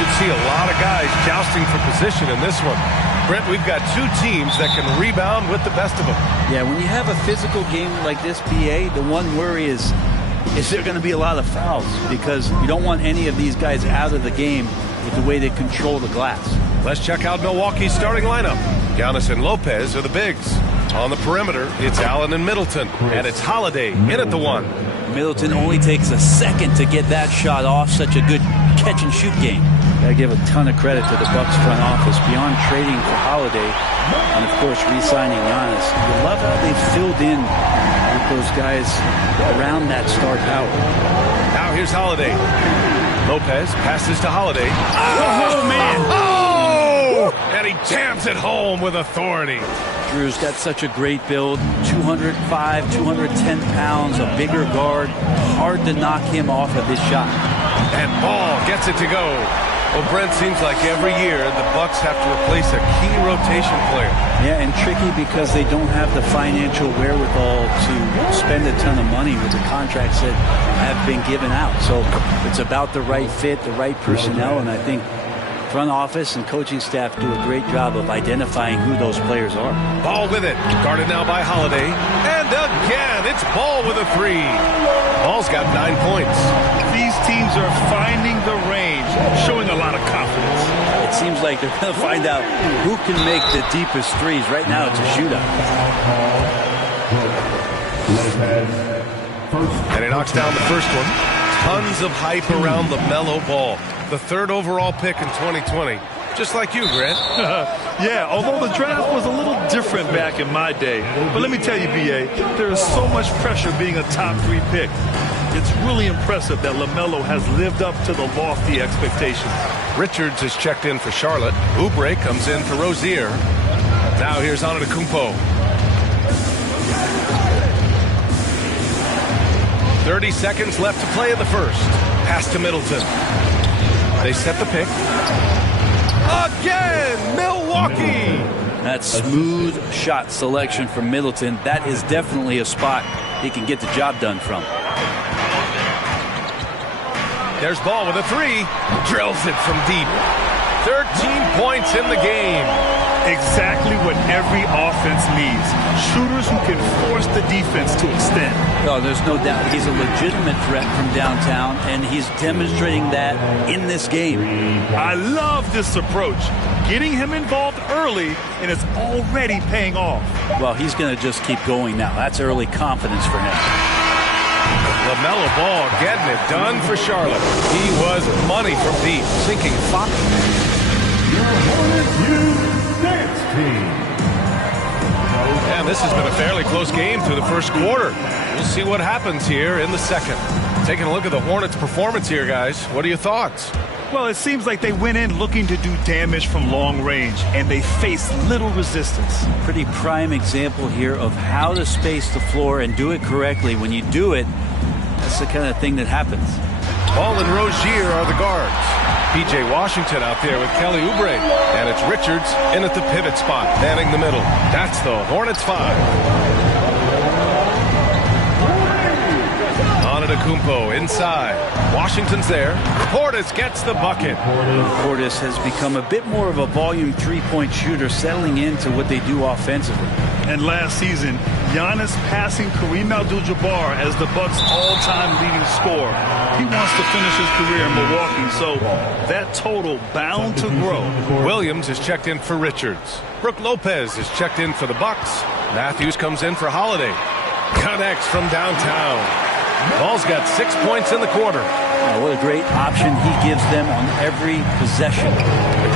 should see a lot of guys jousting for position in this one. Brent, we've got two teams that can rebound with the best of them. Yeah, when you have a physical game like this, BA, the one worry is there going to be a lot of fouls? Because you don't want any of these guys out of the game with the way they control the glass. Let's check out Milwaukee's starting lineup. Giannis and Lopez are the bigs. On the perimeter, it's Allen and Middleton. And it's Holiday in at the one. Middleton only takes a second to get that shot off. Such a good catch-and-shoot game. Gotta give a ton of credit to the Bucks front office. Beyond trading for Holiday and, of course, re-signing Giannis, you love how they filled in with those guys around that star power. Now here's Holiday. Lopez passes to Holiday. Oh man! Oh! And he jams it home with authority. Drew's got such a great build. 205, 210 pounds, a bigger guard. Hard to knock him off of this shot. And Ball gets it to go. Well, Brent, seems like every year the Bucks have to replace a key rotation player. Yeah, and tricky because they don't have the financial wherewithal to spend a ton of money with the contracts that have been given out. So it's about the right fit, the right personnel, and I think front office and coaching staff do a great job of identifying who those players are. Ball with it. Guarded now by Holiday. And again, it's Ball with a three. Ball's got 9 points. These teams are finding the range, showing a lot of confidence. It seems like they're going to find out who can make the deepest threes. Right now, it's a shootout. And he knocks down the first one. Tons of hype around LaMelo Ball, the third overall pick in 2020. Just like you, Grant. Yeah, although the draft was a little different back in my day. But let me tell you, B.A., there is so much pressure being a top 3 pick. It's really impressive that LaMelo has lived up to the lofty expectations. Richards is checked in for Charlotte. Oubre comes in for Rozier. Now here's Antetokounmpo. 30 seconds left to play in the first. Pass to Middleton. They set the pick. Again, Milwaukee! That smooth shot selection from Middleton, that is definitely a spot he can get the job done from. There's Ball with a three. Drills it from deep. 13 points in the game. Exactly what every offense needs. Shooters who can force the defense to extend. Oh, there's no doubt he's a legitimate threat from downtown, and he's demonstrating that in this game. I love this approach. Getting him involved early, and it's already paying off. Well, he's going to just keep going now. That's early confidence for him. LaMelo Ball getting it done for Charlotte. He was money from deep, sinking 5. And this has been a fairly close game through the first quarter. We'll see what happens here in the second. Taking a look at the Hornets' performance here, guys. What are your thoughts? Well, it seems like they went in looking to do damage from long range, and they faced little resistance. Pretty prime example here of how to space the floor and do it correctly. When you do it, that's the kind of thing that happens. Ball and Rozier are the guards. P.J. Washington out there with Kelly Oubre. And it's Richards in at the pivot spot, manning the middle. That's the Hornets 5. Antetokounmpo inside. Washington's there. Portis gets the bucket. Portis has become a bit more of a volume three-point shooter, settling into what they do offensively. And last season, Giannis passing Kareem Abdul-Jabbar as the Bucks' all-time leading scorer. He wants to finish his career in Milwaukee, so that total bound to grow. Williams is checked in for Richards. Brook Lopez is checked in for the Bucks. Matthews comes in for Holiday. Connects from downtown. Ball's got 6 points in the quarter. Oh, what a great option he gives them on every possession.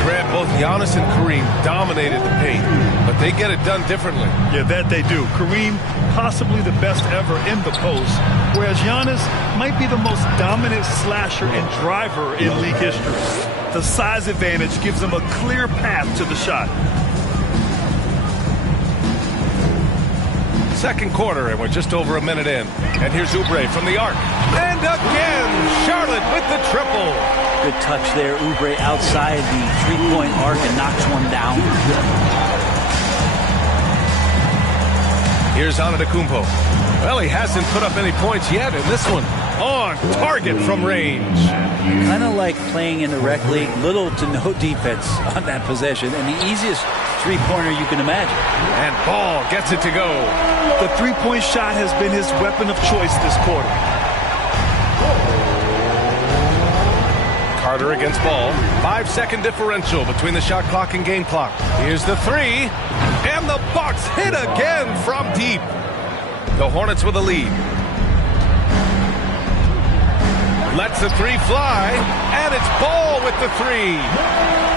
Grant, both Giannis and Kareem dominated the paint, but they get it done differently. Yeah, that they do. Kareem, possibly the best ever in the post, whereas Giannis might be the most dominant slasher and driver in league history. The size advantage gives him a clear path to the shot. Second quarter, and we're just over a minute in. And here's Oubre from the arc. And again, Charlotte with the triple. Good touch there. Oubre outside the three-point arc and knocks one down. Here's Antetokounmpo. Well, he hasn't put up any points yet in this one. On target from range. kind of like playing in the rec league, little to no defense on that possession, and the easiest three-pointer you can imagine. And Ball gets it to go. The three-point shot has been his weapon of choice this quarter. Carter against Ball. 5-second differential between the shot clock and game clock. Here's the three. And the Bucks hit again from deep. The Hornets with a lead. Lets the three fly. And it's Ball with the three.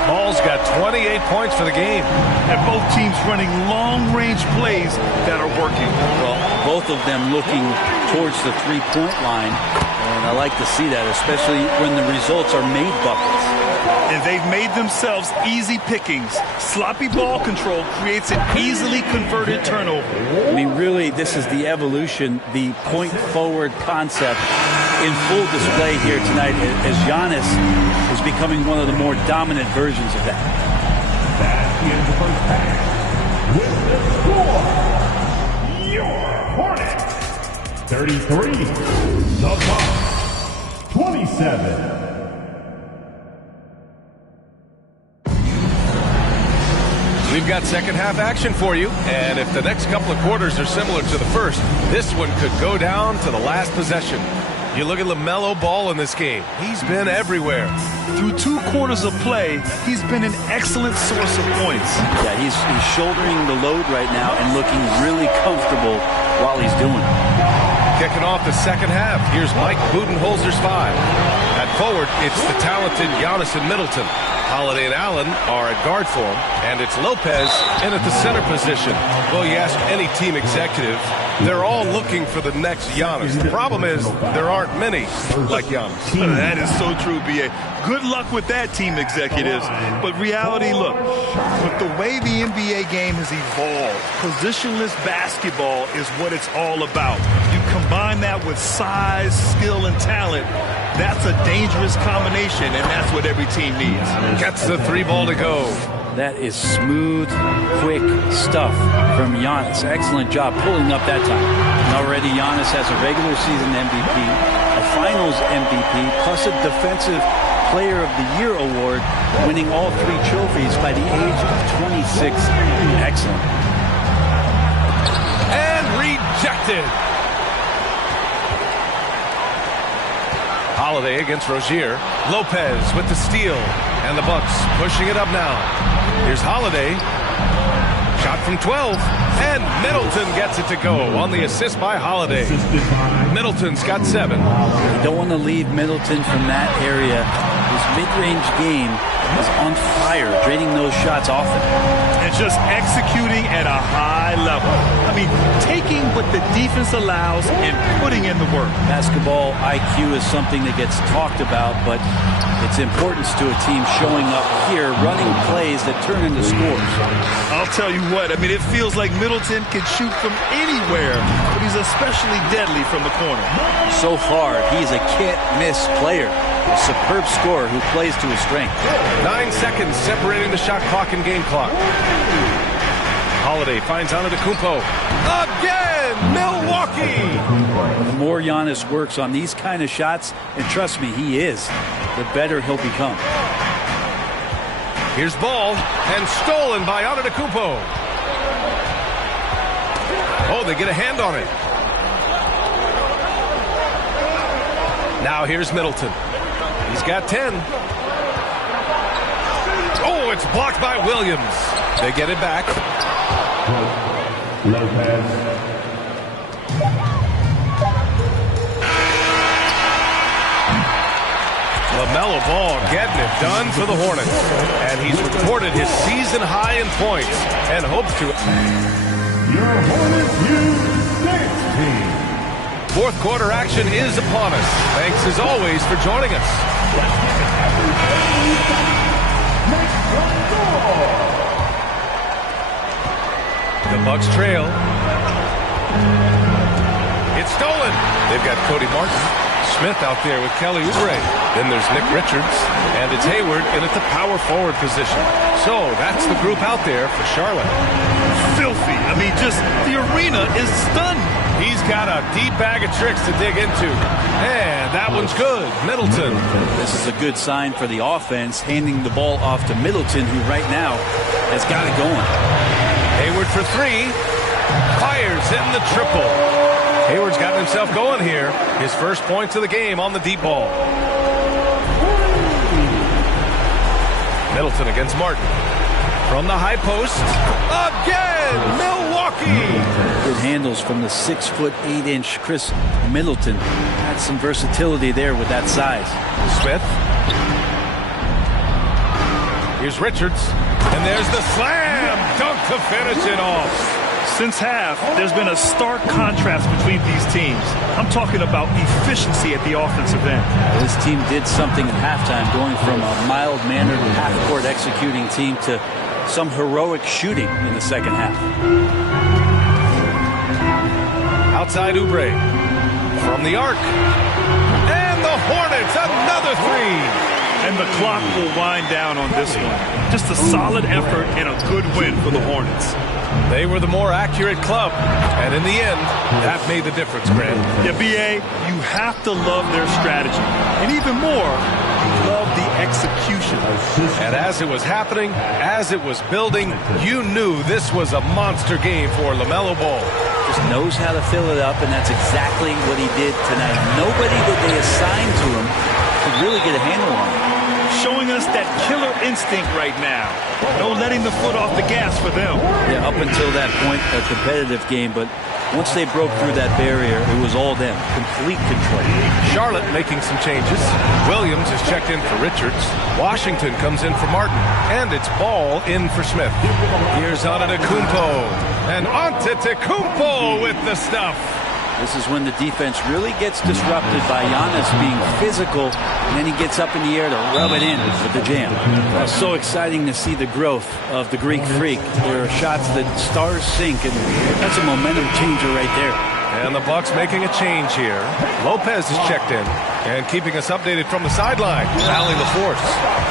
Ball's got 28 points for the game. And both teams running long-range plays that are working. Well, both of them looking towards the three-point line. And I like to see that, especially when the results are made buckets. And they've made themselves easy pickings. Sloppy ball control creates an easily converted turnover. I mean, really, this is the evolution, the point-forward concept in full display here tonight as Giannis is becoming one of the more dominant versions of that. That's the end of the first half. With the score, your Hornets 33, the Bucks 27. We've got second half action for you, and if the next couple of quarters are similar to the first, this one could go down to the last possession. You look at LaMelo Ball in this game. He's been everywhere. Through 2 quarters of play, he's been an excellent source of points. Yeah, he's shouldering the load right now and looking really comfortable while he's doing it. Kicking off the second half, here's Mike Budenholzer's 5. At forward, it's the talented Giannis and Middleton. Holiday and Allen are at guard for him, and it's Lopez in at the center position. Well, you ask any team executive, they're all looking for the next Giannis. The problem is there aren't many like Giannis. That is so true, B.A. Good luck with that, team executives. But reality, look, with the way the NBA game has evolved, positionless basketball is what it's all about. You combine that with size, skill, and talent, that's a dangerous combination, and that's what every team needs. Gets the 3 ball to go. That is smooth, quick stuff from Giannis. Excellent job pulling up that time. And already Giannis has a regular season MVP, a finals MVP, plus a defensive player of the year award, winning all 3 trophies by the age of 26. Excellent. And rejected. Holiday against Rozier. Lopez with the steal. And the Bucks pushing it up now. Here's Holiday. Shot from 12. And Middleton gets it to go on the assist by Holiday. Middleton's got 7. You don't want to leave Middleton from that area. His mid-range game is on fire, draining those shots often. And just executing at a high level. I mean, taking what the defense allows and putting in the work. Basketball IQ is something that gets talked about, but its importance to a team showing up here, running plays that turn into scores. I'll tell you what, I mean, it feels like Middleton can shoot from anywhere, but he's especially deadly from the corner. So far, he's a can't-miss player. A superb scorer who plays to his strength. 9 seconds separating the shot clock and game clock. Holiday finds Antetokounmpo. Again, Milwaukee! The more Giannis works on these kind of shots, and trust me, he is, the better he'll become. Here's Ball, and stolen by Antetokounmpo. Oh, they get a hand on it. Now here's Middleton. He's got 10. Oh, it's blocked by Williams. They get it back. Lopez. LaMelo Ball getting it done for the Hornets. And he's recorded his season high in points and hopes to. Your Hornets U16. Fourth quarter action is upon us. Thanks as always for joining us. The Bucks trail. It's stolen. They've got Cody Martin. Smith out there with Kelly Oubre. Then there's Nick Richards. And it's Hayward in at the power forward position. So that's the group out there for Charlotte. Filthy. I mean, just the arena is stunned. He's got a deep bag of tricks to dig into. And that one's good. Middleton. This is a good sign for the offense, handing the ball off to Middleton, who right now has got it going. Hayward for three. Fires in the triple. Hayward's gotten himself going here. His first points of the game on the deep ball. Middleton against Martin. From the high post. Again, Milwaukee. Good handles from the 6'8" Chris Middleton. Had some versatility there with that size. Smith. Here's Richards. And there's the slam dunk to finish it off. Since half, there's been a stark contrast between these teams. I'm talking about efficiency at the offensive end. This team did something at halftime, going from a mild-mannered half-court executing team to some heroic shooting in the second half. Outside Oubre. From the arc. And the Hornets, another three. And the clock will wind down on this one. Just a solid effort and a good win for the Hornets. They were the more accurate club. And in the end, that made the difference, Grant. Yeah, B.A., you have to love their strategy. And even more, love the execution. And as it was happening, as it was building, you knew this was a monster game for LaMelo Ball. Just knows how to fill it up, and that's exactly what he did tonight. Nobody that they assigned to him could really get a handle on him. Showing us that killer instinct right now. No letting the foot off the gas for them. Yeah, up until that point, a competitive game, but once they broke through that barrier, it was all them. Complete control. Charlotte making some changes. Williams is checked in for Richards. Washington comes in for Martin. And it's Ball in for Smith. Here's Antetokounmpo. And Antetokounmpo with the stuff. This is when the defense really gets disrupted by Giannis being physical, and then he gets up in the air to rub it in with the jam. It's so exciting to see the growth of the Greek Freak. There are shots that stars sink, and that's a momentum changer right there. And the Bucks making a change here. Lopez is checked in and keeping us updated from the sideline. Allie LaForce.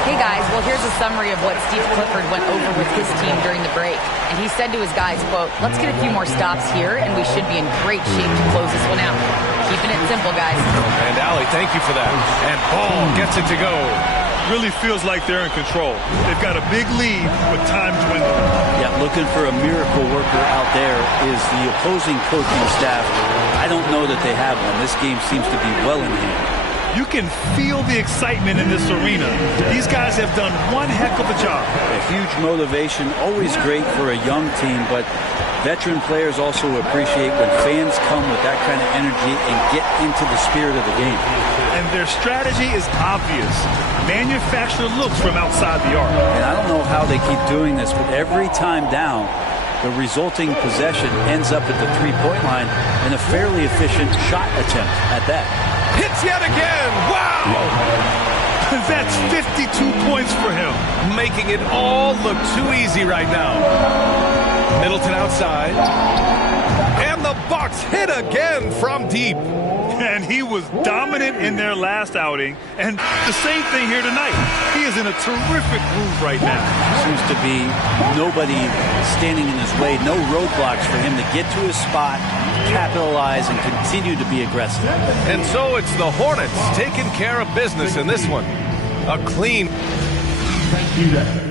Hey guys, well here's a summary of what Steve Clifford went over with his team during the break. And he said to his guys, quote, "Let's get a few more stops here and we should be in great shape to close this one out. Keeping it simple, guys." And Allie, thank you for that. And Ball gets it to go. Really feels like they're in control. They've got a big lead with time dwindling. Yeah, looking for a miracle worker out there is the opposing coaching staff. I don't know that they have one. This game seems to be well in hand. You can feel the excitement in this arena. These guys have done one heck of a job. A huge motivation, always great for a young team, but veteran players also appreciate when fans come with that kind of energy and get into the spirit of the game. And their strategy is obvious. Manufacture looks from outside the arc. And I don't know how they keep doing this, but every time down, the resulting possession ends up at the three-point line and a fairly efficient shot attempt at that. Hits yet again. Wow! That's 52 points for him. Making it all look too easy right now. Middleton outside. And the Bucks hit again from deep. And he was dominant in their last outing. And the same thing here tonight. He is in a terrific groove right now. Seems to be nobody standing in his way. No roadblocks for him to get to his spot, capitalize, and continue to be aggressive. And so it's the Hornets taking care of business in this one. A clean. Thank you.